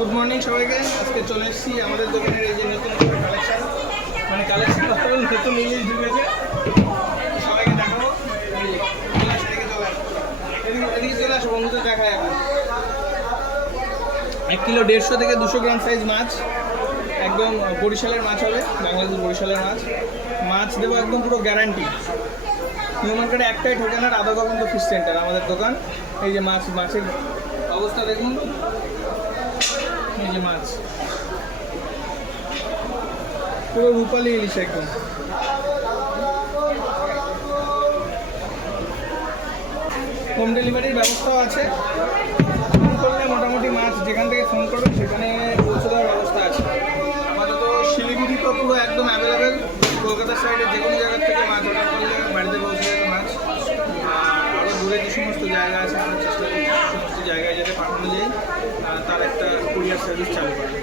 Good morning সবাইকে। আজকে চলে এসেছি আমাদের দোকানের এই যে নতুন কালেকশন, মানে কালেকশন নতুন ইংলিশ ঢুকেছে, সবাইকে দেখাবো। এদিকে চলে আসো বন্ধুদের দেখায়। এখন 1 কিলো 150 থেকে 200 গ্রাম সাইজ মাছ, একদম বরিশালের মাছ হবে, বাংলাদেশ বরিশালের মাছ। মাছ দেবো একদম পুরো গ্যারান্টি। নিউ মার্কেটে একটাই ঠিকানার আধা গোবিন্দ ফিশ সেন্টার আমাদের দোকান। এই যে মাছের অবস্থা দেখুন, এই যে মাছ পুরো রূপালি ইলিশ একদম। হোম ডেলিভারির ব্যবস্থাও আছে, ফোন করলে মোটামুটি মাছ যেখান থেকে ফোন করবেন সেখানে পৌঁছে দেওয়ার ব্যবস্থা আছে। আপাতত শিলিগুড়ি তো পুরো একদম অ্যাভেলেবেল, কলকাতার সাইডে যে কোনো জায়গার থেকে মাছ অর্ডার করলে বাড়িতে পৌঁছে যাবে মাছ। আর আরও দূরে যে সমস্ত জায়গা আছে আমরা চেষ্টা করছি সমস্ত জায়গায় যাতে পাঠানো যায়, তার একটা কুরিয়ার সার্ভিস চালু করে।